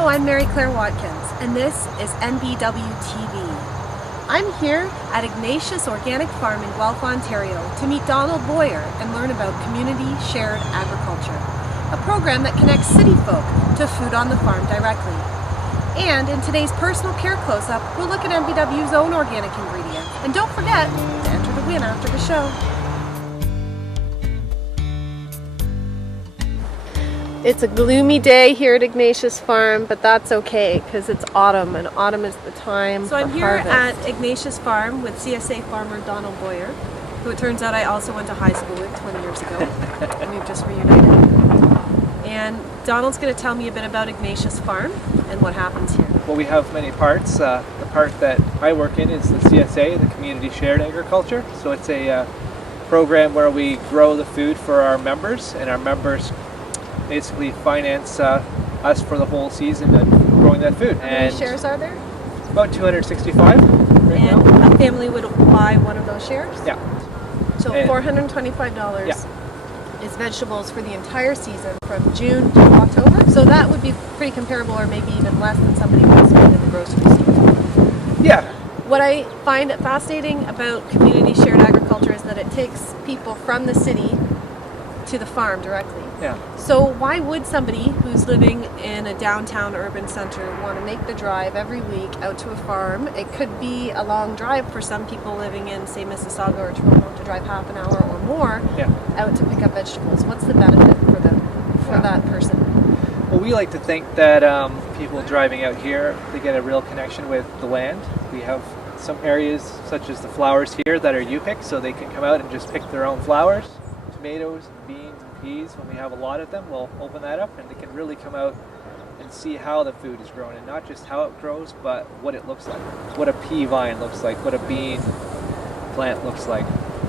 Hello, I'm Mary Claire Watkins, and this is NBWTV. I'm here at Ignatius Organic Farm in Guelph, Ontario to meet Donald Boyer and learn about Community Shared Agriculture, a program that connects city folk to food on the farm directly. And in today's personal care close-up, we'll look at NBW's own organic ingredients. And don't forget to enter the win after the show. It's a gloomy day here at Ignatius Farm, but that's okay because it's autumn, and autumn is the time for harvest. So I'm here at Ignatius Farm with CSA farmer Donald Boyer, who it turns out I also went to high school with 20 years ago, and we've just reunited. And Donald's going to tell me a bit about Ignatius Farm and what happens here. Well, we have many parts. The part that I work in is the CSA, the Community Shared Agriculture. So it's a program where we grow the food for our members, and our members basically finance us for the whole season of growing that food. How many shares are there? It's about 265 right now. And a family would buy one of those shares? Yeah. So and $425 yeah. is vegetables for the entire season from June to October. So that would be pretty comparable, or maybe even less than somebody would spend in the grocery store. Yeah. What I find fascinating about community shared agriculture is that it takes people from the city to the farm directly. Yeah. So why would somebody who's living in a downtown urban center want to make the drive every week out to a farm? It could be a long drive for some people living in, say, Mississauga or Toronto to drive half an hour or more out to pick up vegetables. What's the benefit for that person? Well, we like to think that people driving out here, they get a real connection with the land. We have some areas such as the flowers here that are U-pick, so they can come out and just pick their own flowers. Tomatoes and beans and peas, when we have a lot of them, we'll open that up and they can really come out and see how the food is grown, and not just how it grows, but what it looks like, what a pea vine looks like, what a bean plant looks like.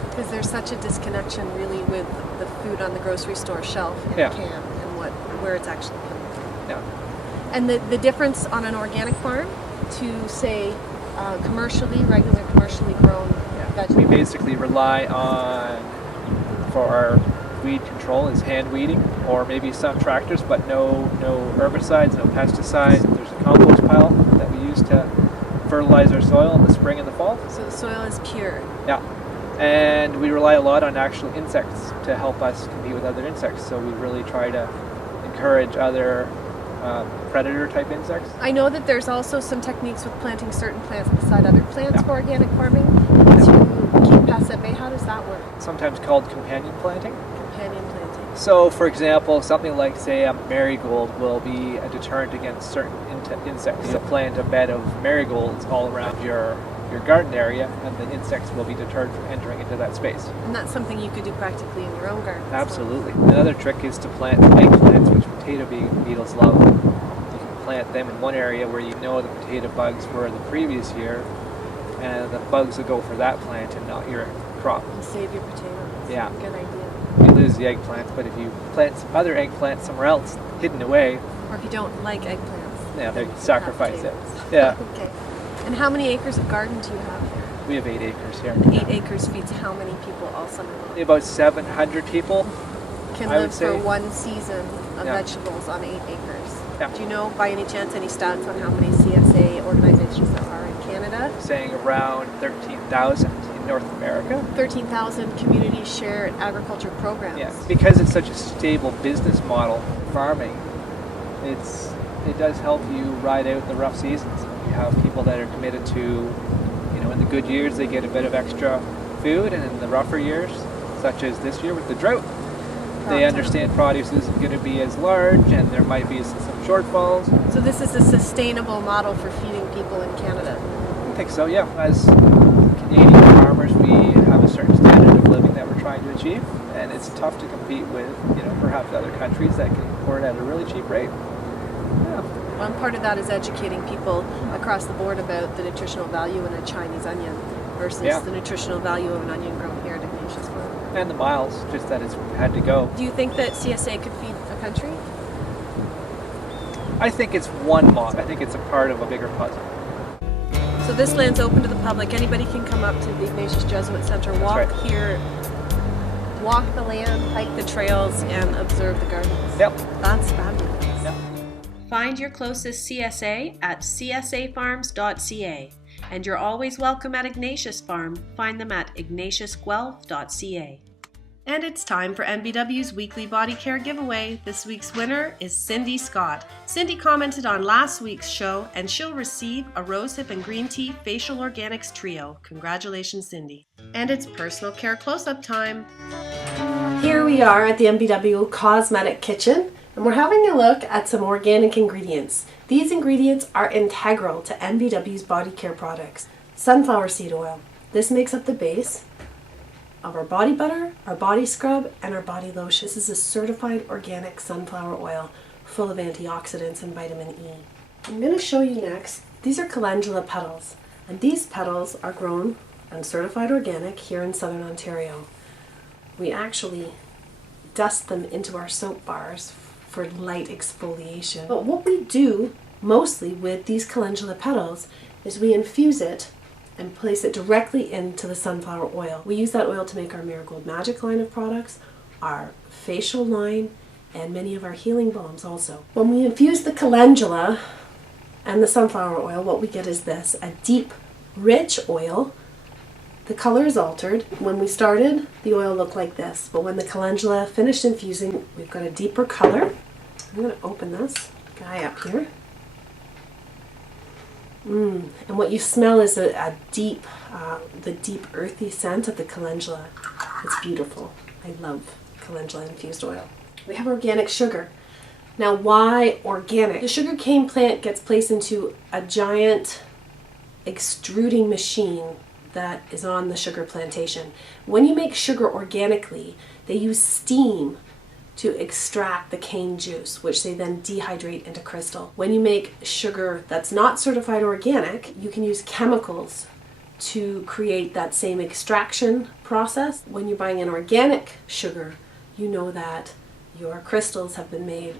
Because there's such a disconnection really with the food on the grocery store shelf in a can and where it's actually coming from. Yeah. And the difference on an organic farm to, say, regular commercially grown vegetables. We basically rely on, for our weed control, is hand weeding, or maybe some tractors, but no herbicides, no pesticides. There's a compost pile that we use to fertilize our soil in the spring and the fall. So the soil is pure. Yeah. And we rely a lot on actual insects to help us compete with other insects. So we really try to encourage other predator type insects. I know that there's also some techniques with planting certain plants beside other plants for organic farming to keep pests at bay. How does that work? Sometimes called companion planting. Companion planting. So, for example, something like, say, a marigold will be a deterrent against certain insects. You plant a bed of marigolds all around your garden area, and the insects will be deterred from entering into that space. And that's something you could do practically in your own garden. Absolutely. Another trick is to plant eggplants, which potato beetles love. You can plant them in one area where you know the potato bugs were the previous year, and the bugs will go for that plant and not your crop. You save your potatoes. Yeah. Good idea. You lose the eggplants, but if you plant some other eggplants somewhere else, hidden away. Or if you don't like eggplants. Yeah, they sacrifice it. Yeah. Okay. And how many acres of garden do you have here? We have 8 acres here. 8 acres feeds how many people all summer long? About 700 people can live for one season of vegetables on 8 acres. Yeah. Do you know by any chance any stats on how many CSA organizations there are in Canada? Saying around 13,000 in North America. 13,000 community shared agriculture programs. Yes, because it's such a stable business model, farming, it does help you ride out the rough seasons. You have people that are committed to, in the good years they get a bit of extra food, and in the rougher years, such as this year with the drought, they understand produce isn't going to be as large and there might be some shortfalls. So this is a sustainable model for feeding people in Canada? I think so, yeah. As Canadian farmers, we have a certain standard of living that we're trying to achieve, and it's tough to compete with, perhaps other countries that can import at a really cheap rate. Yeah. One part of that is educating people across the board about the nutritional value in a Chinese onion versus the nutritional value of an onion grown here at Ignatius Farm. And the miles, just that it's had to go. Do you think that CSA could feed a country? I think it's one model. I think it's a part of a bigger puzzle. So this land's open to the public. Anybody can come up to the Ignatius Jesuit Center, walk here, walk the land, hike the trails, and observe the gardens. Yep. That's fabulous. Yep. Find your closest CSA at csafarms.ca. And you're always welcome at Ignatius Farm. Find them at ignatiusguelph.ca. And it's time for NBW's weekly body care giveaway. This week's winner is Cindy Scott. Cindy commented on last week's show and she'll receive a rosehip and green tea facial organics trio. Congratulations, Cindy. And it's personal care close-up time. Here we are at the NBW Cosmetic Kitchen and we're having a look at some organic ingredients. These ingredients are integral to NBW's body care products. Sunflower seed oil. This makes up the base of our body butter, our body scrub, and our body lotion. This is a certified organic sunflower oil full of antioxidants and vitamin E. I'm going to show you next, these are calendula petals, and these petals are grown and certified organic here in southern Ontario. We actually dust them into our soap bars for light exfoliation. But what we do mostly with these calendula petals is we infuse it and place it directly into the sunflower oil. We use that oil to make our Marigold Magic line of products, our facial line, and many of our healing balms also. When we infuse the calendula and the sunflower oil, what we get is this, a deep, rich oil. The color is altered. When we started, the oil looked like this, but when the calendula finished infusing, we've got a deeper color. I'm going to open this guy up here. And what you smell is the deep earthy scent of the calendula. It's beautiful. I love calendula infused oil. We have organic sugar. Now, why organic? The sugar cane plant gets placed into a giant extruding machine that is on the sugar plantation. When you make sugar organically, they use steam to extract the cane juice, which they then dehydrate into crystal. When you make sugar that's not certified organic, you can use chemicals to create that same extraction process. When you're buying an organic sugar, you know that your crystals have been made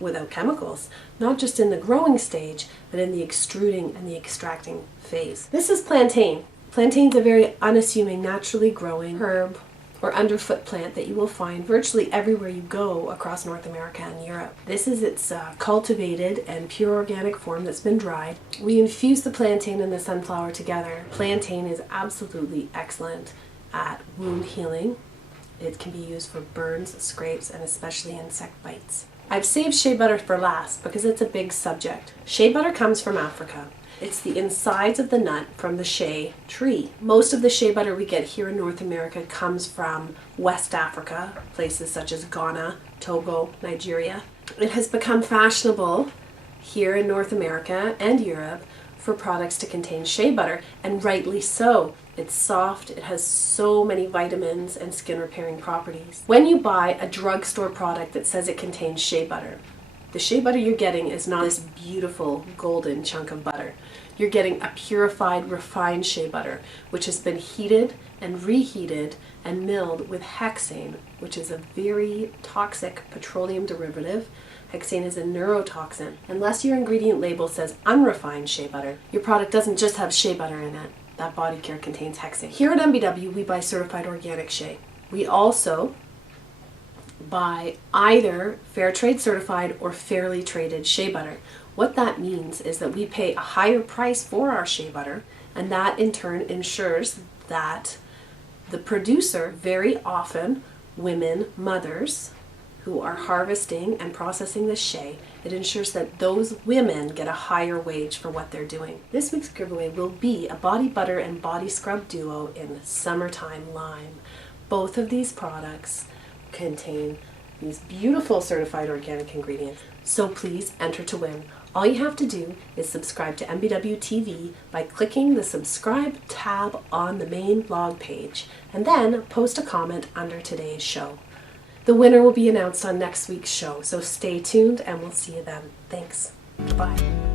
without chemicals, not just in the growing stage, but in the extruding and the extracting phase. This is plantain. Plantain's a very unassuming, naturally growing herb or underfoot plant that you will find virtually everywhere you go across North America and Europe. This is its cultivated and pure organic form that's been dried. We infuse the plantain and the sunflower together. Plantain is absolutely excellent at wound healing. It can be used for burns, scrapes, and especially insect bites. I've saved shea butter for last because it's a big subject. Shea butter comes from Africa. It's the insides of the nut from the shea tree. Most of the shea butter we get here in North America comes from West Africa, places such as Ghana, Togo, Nigeria. It has become fashionable here in North America and Europe for products to contain shea butter, and rightly so. It's soft, it has so many vitamins and skin repairing properties. When you buy a drugstore product that says it contains shea butter, the shea butter you're getting is not this beautiful golden chunk of butter. You're getting a purified, refined shea butter, which has been heated and reheated and milled with hexane, which is a very toxic petroleum derivative. Hexane is a neurotoxin. Unless your ingredient label says unrefined shea butter, your product doesn't just have shea butter in it. That body care contains hexane. Here at NBW, we buy certified organic shea. We also buy either fair trade certified or fairly traded shea butter. What that means is that we pay a higher price for our shea butter, and that in turn ensures that the producer, very often women, mothers, who are harvesting and processing the shea, it ensures that those women get a higher wage for what they're doing. This week's giveaway will be a body butter and body scrub duo in Summertime Lime. Both of these products contain these beautiful certified organic ingredients, so please enter to win. All you have to do is subscribe to NBWTV by clicking the subscribe tab on the main blog page, and then post a comment under today's show. The winner will be announced on next week's show, so stay tuned and we'll see you then. Thanks. Bye.